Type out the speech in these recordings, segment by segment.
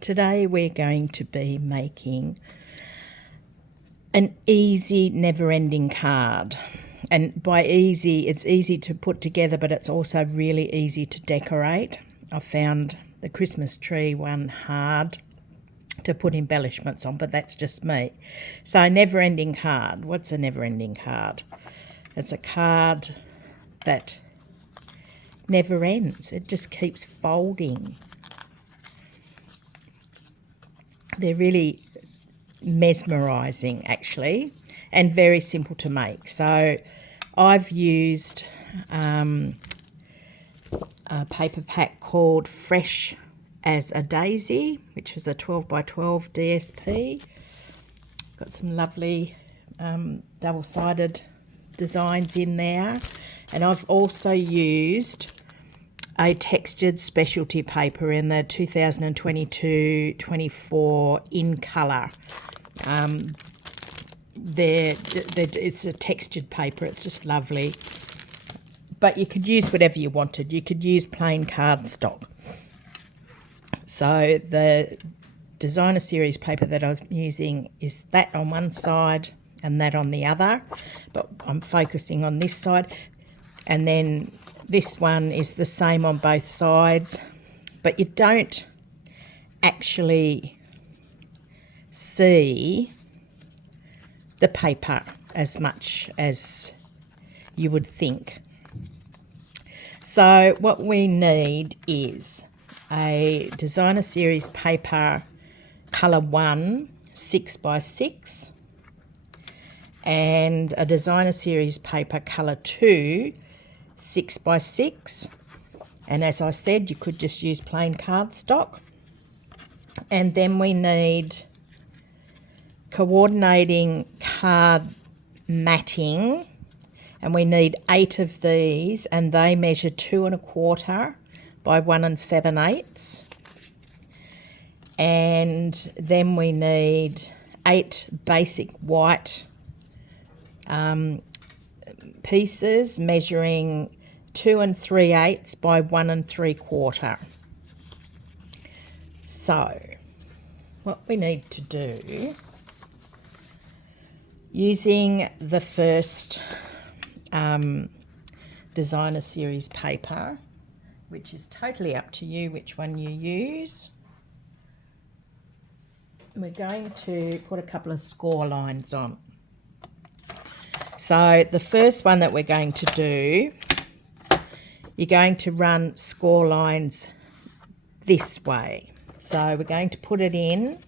Today we're going to be making an easy, never-ending card. And by easy, it's easy to put together, but it's also really easy to decorate. I found the Christmas tree one hard to put embellishments on, but that's just me. So never-ending card. What's a never-ending card? It's a card that never ends. It just keeps folding. They're really mesmerising, actually, and very simple to make. So I've used a paper pack called Fresh as a Daisy, which is a 12 by 12 DSP. Got some lovely double-sided designs in there. And I've also used a textured specialty paper in the 2022-24 in colour. It's a textured paper. It's just lovely. But you could use whatever you wanted. You could use plain cardstock. So the designer series paper that I was using is that on one side and that on the other. But I'm focusing on this side. And then this one is the same on both sides, but you don't actually see the paper as much as you would think. So what we need is a designer series paper colour 1 6 by 6 and a designer series paper colour 2 6 by 6, and as I said, you could just use plain cardstock. And then we need coordinating card matting, and we need 8 of these, and they measure 2 1/4 by 1 7/8. And then we need 8 basic white pieces measuring 2 3/8 by 1 3/4. So what we need to do, using the first designer series paper, which is totally up to you which one you use, we're going to put a couple of score lines on. So the first one that we're going to do, you're going to run score lines this way. So we're going to put it in.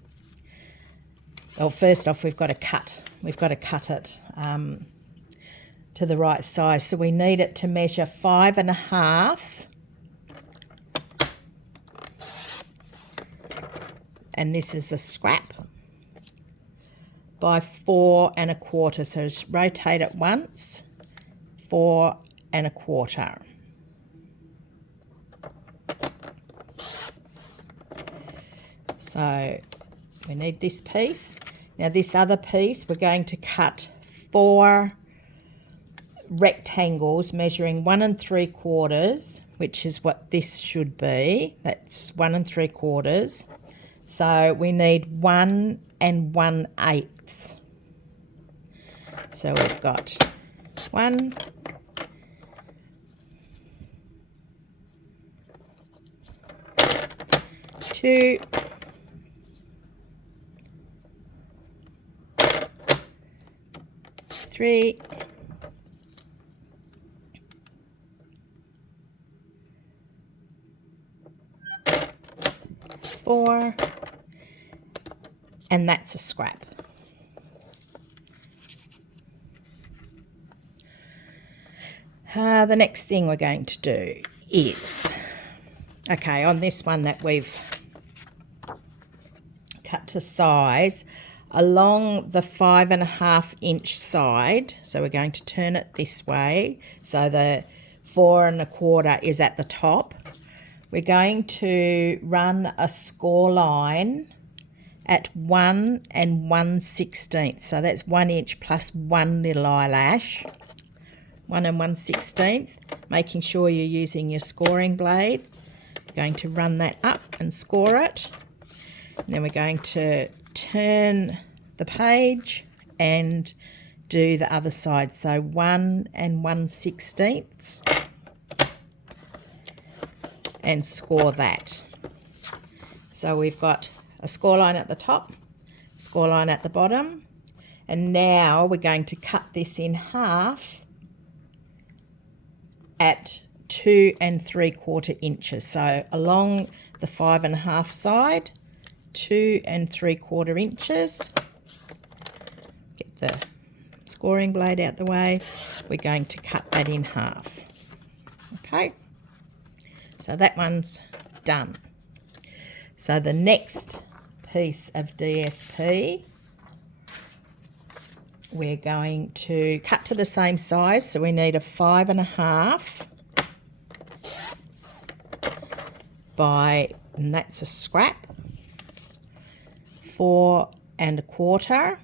Well, first off, we've got to cut. We've got to cut it to the right size. So we need it to measure 5 1/2. And this is a scrap. By 4 1/4. So just rotate it once, 4 1/4. So we need this piece. Now this other piece, we're going to cut 4 rectangles measuring 1 3/4, which is what this should be. That's 1 3/4. So we need 1 1/8. So we've got 1, 2, 3, 4, and that's a scrap. The next thing we're going to do is, okay, on this one that we've cut to size, along the 5 1/2 inch side, so we're going to turn it this way, so the 4 1/4 is at the top. We're going to run a score line at 1 1/16, so that's 1 inch plus 1 little eyelash. 1 1/16, making sure you're using your scoring blade. going to run that up and score it. And then we're going to turn the page and do the other side. So 1 1/16 and score that. So we've got a score line at the top, score line at the bottom, and now we're going to cut this in half at 2 3/4 inches. So along the 5 1/2 side, 2 3/4 inches. Get the scoring blade out the way. We're going to cut that in half. Okay, so that one's done. So the next piece of DSP, we're going to cut to the same size. So we need a 5 1/2 by, and that's a scrap, 4 1/4.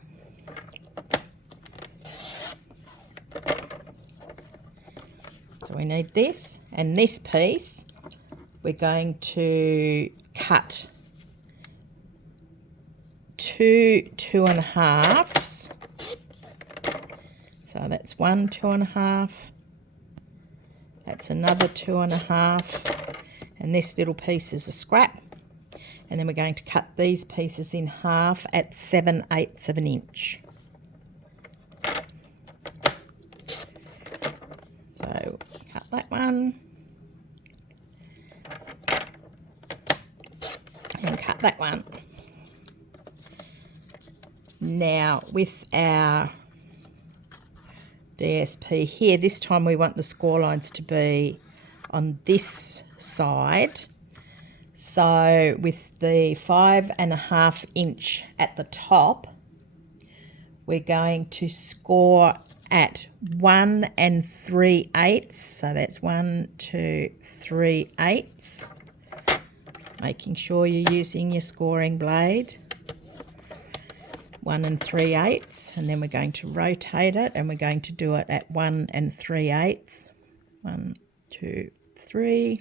So we need this, and this piece we're going to cut 2 2 1/2s. So that's 1 2 1/2. That's another 2 1/2. And this little piece is a scrap. And then we're going to cut these pieces in half at 7/8 of an inch. So cut that one. And cut that one. Now with our DSP here, this time we want the score lines to be on this side. So with the 5 1/2 inch at the top, we're going to score at 1 3/8. So that's 1 2 3/8. Making sure you're using your scoring blade. 1 3/8, and then we're going to rotate it, and we're going to do it at 1 3/8. 1 2 3.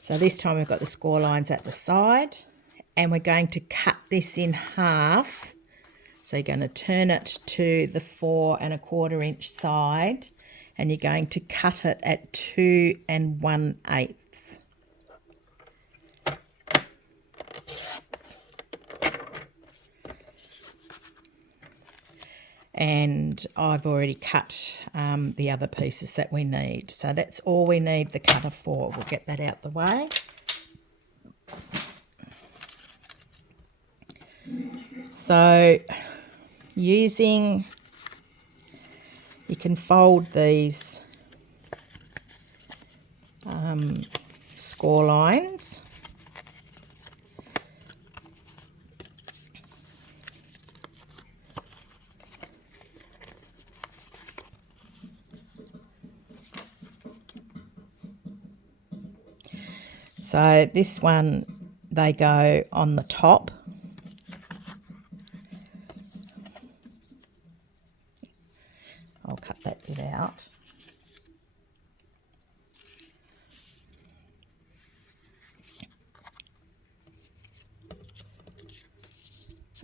So this time we've got the score lines at the side, and we're going to cut this in half. So you're going to turn it to the 4 1/4 inch side, and you're going to cut it at 2 1/8. And I've already cut the other pieces that we need. So that's all we need the cutter for. We'll get that out the way. So you can fold these score lines. So this one, they go on the top. I'll cut that bit out.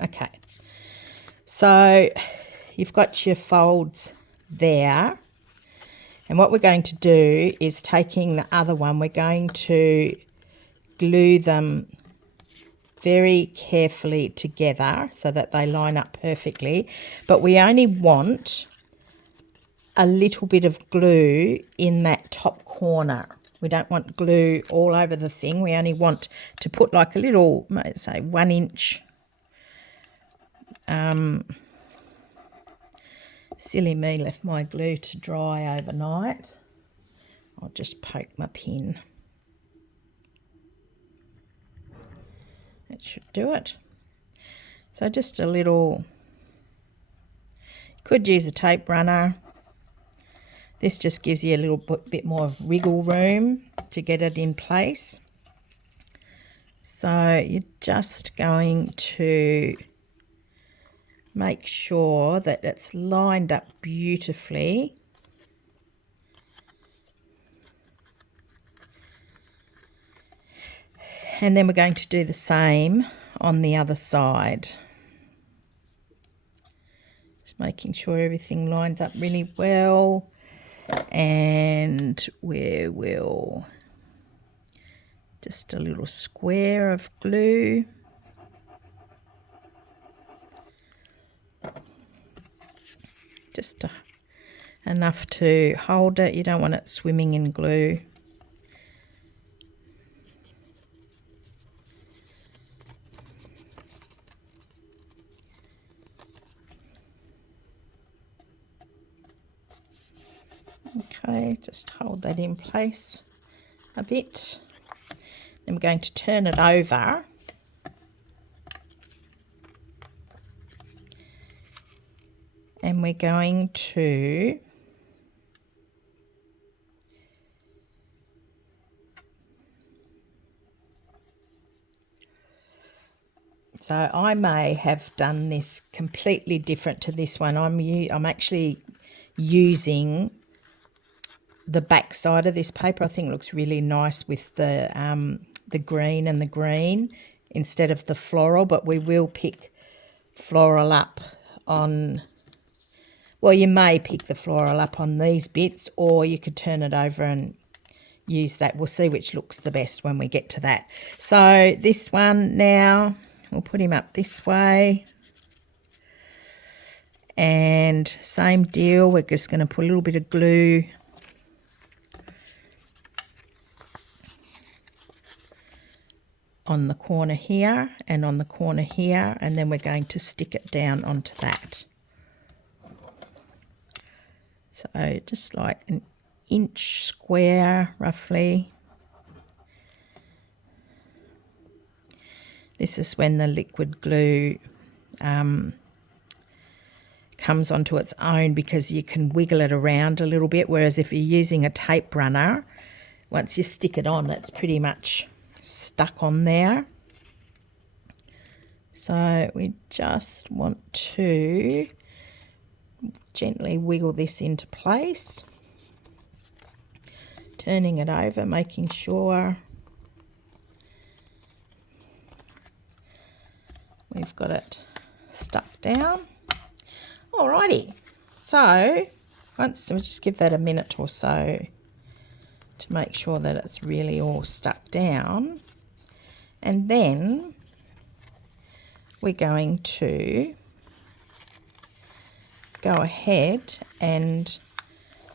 Okay, so you've got your folds there. And what we're going to do is, taking the other one, we're going to glue them very carefully together so that they line up perfectly. But we only want a little bit of glue in that top corner. We don't want glue all over the thing. We only want to put like a little, say 1 inch. Silly me, left my glue to dry overnight. I'll just poke my pin. That should do it. So just a little, could use a tape runner. This just gives you a little bit more of wriggle room to get it in place. So you're just going to make sure that it's lined up beautifully. And then we're going to do the same on the other side. Just making sure everything lines up really well. And we will just a little square of glue. Just enough to hold it. You don't want it swimming in glue. Okay, just hold that in place a bit. Then we're going to turn it over. And we're going to so I may have done this completely different to this one. I'm actually using the back side of this paper. I think it looks really nice with the green and the green instead of the floral, but we will pick floral up on, well, you may pick the floral up on these bits, or you could turn it over and use that. We'll see which looks the best when we get to that. So this one now, we'll put him up this way. And same deal, we're just going to put a little bit of glue on the corner here and on the corner here, and then we're going to stick it down onto that. So just like an inch square roughly. This is when the liquid glue comes onto its own, because you can wiggle it around a little bit, whereas if you're using a tape runner, once you stick it on, it's pretty much stuck on there. So we just want to gently wiggle this into place, turning it over, making sure we've got it stuck down. Alrighty, so once we just give that a minute or so to make sure that it's really all stuck down, and then we're going to go ahead and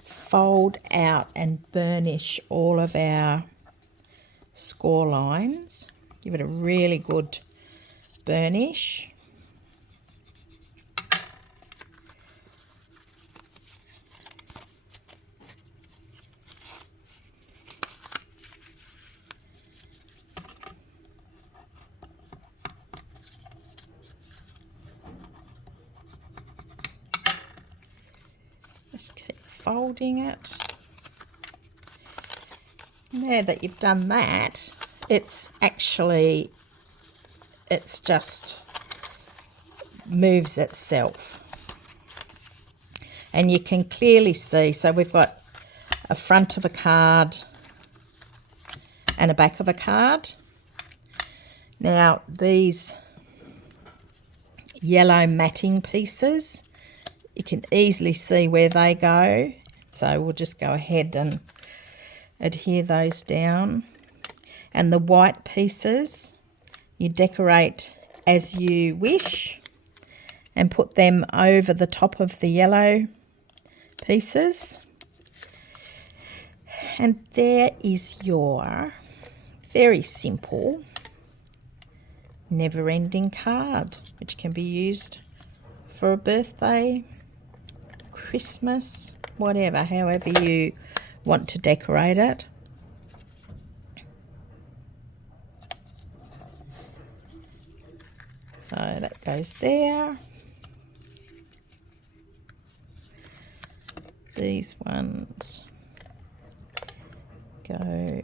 fold out and burnish all of our score lines. Give it a really good burnish. Just keep folding it. Now that you've done that, it's just moves itself. And you can clearly see, so we've got a front of a card and a back of a card. Now these yellow matting pieces, you can easily see where they go. So we'll just go ahead and adhere those down. And the white pieces, you decorate as you wish and put them over the top of the yellow pieces. And there is your very simple never-ending card, which can be used for a birthday, Christmas, whatever, however you want to decorate it. So that goes there. These ones go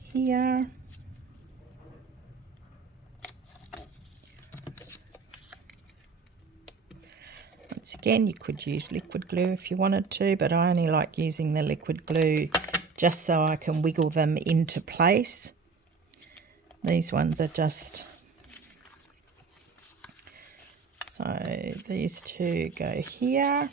here. Once again, you could use liquid glue if you wanted to, but I only like using the liquid glue just so I can wiggle them into place. These ones are just... So these two go here.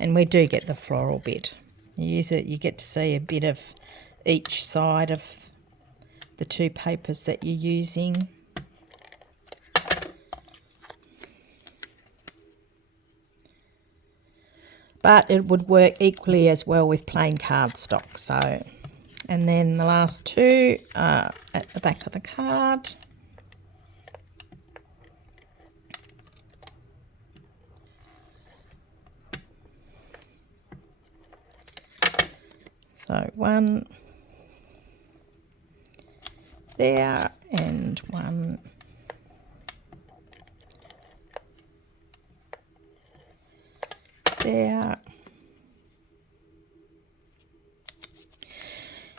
And we do get the floral bit. You use it, you get to see a bit of each side of the two papers that you're using. But it would work equally as well with plain cardstock. So, and then the last two are at the back of the card. So one there and one there.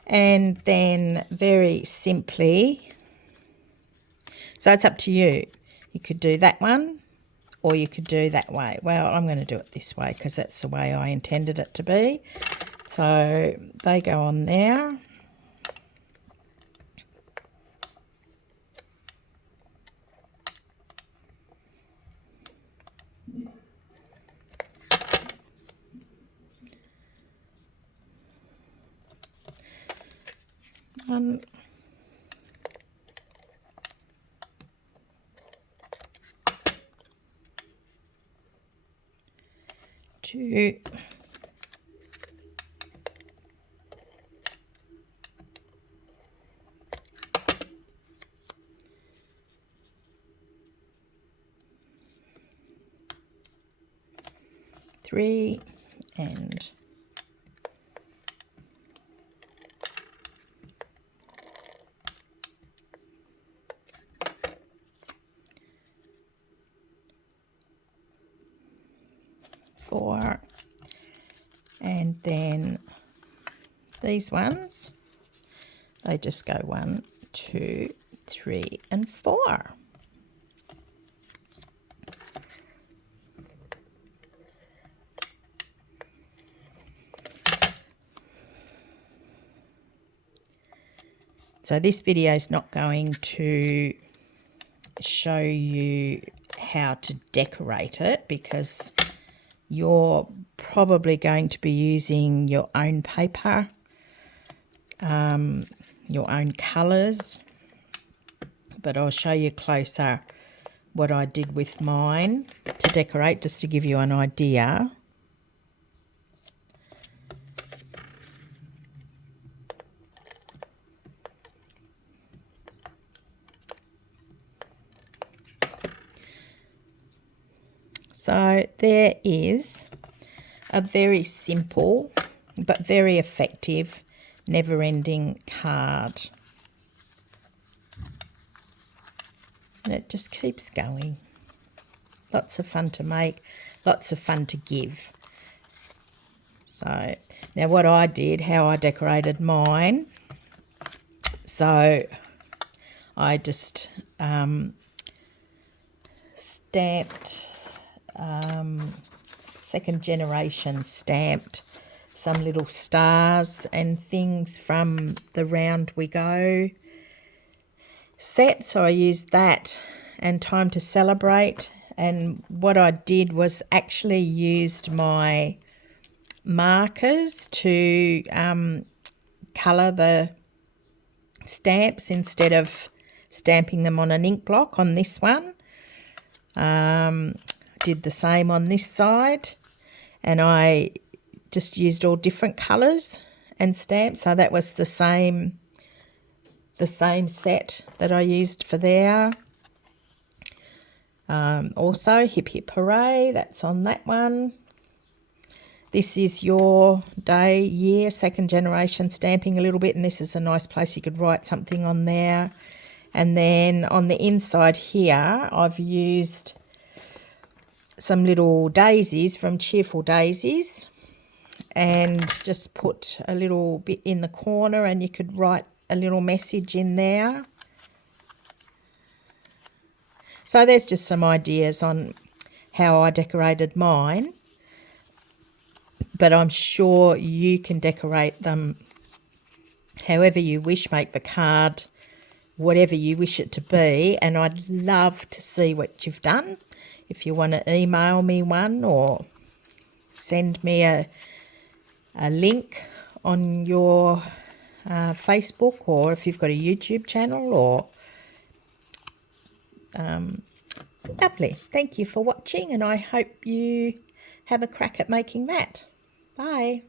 And then very simply, so it's up to you. You could do that one or you could do that way. Well, I'm going to do it this way because that's the way I intended it to be. So they go on there. One, two, three, and 4, and then these ones, they just go 1, 2, 3, and 4. So this video is not going to show you how to decorate it because you're probably going to be using your own paper, your own colours, but I'll show you closer what I did with mine to decorate, just to give you an idea. So there is a very simple but very effective never-ending card. And it just keeps going. Lots of fun to make, lots of fun to give. So now what I did, how I decorated mine, so I just stamped, second generation stamped some little stars and things from the Round We Go set. So I used that and Time to Celebrate, and what I did was actually used my markers to colour the stamps instead of stamping them on an ink block on this one. Did the same on this side, and I just used all different colours and stamps. So that was the same set that I used for there. Also, Hip Hip Hooray, that's on that one. This is your day, year, second generation stamping a little bit, and this is a nice place you could write something on there. And then on the inside here, I've used some little daisies from Cheerful Daisies, and just put a little bit in the corner, and you could write a little message in there. So there's just some ideas on how I decorated mine, but I'm sure you can decorate them however you wish, make the card whatever you wish it to be, and I'd love to see what you've done. If you want to email me one or send me a link on your Facebook, or if you've got a YouTube channel, or lovely. Thank you for watching, and I hope you have a crack at making that. Bye.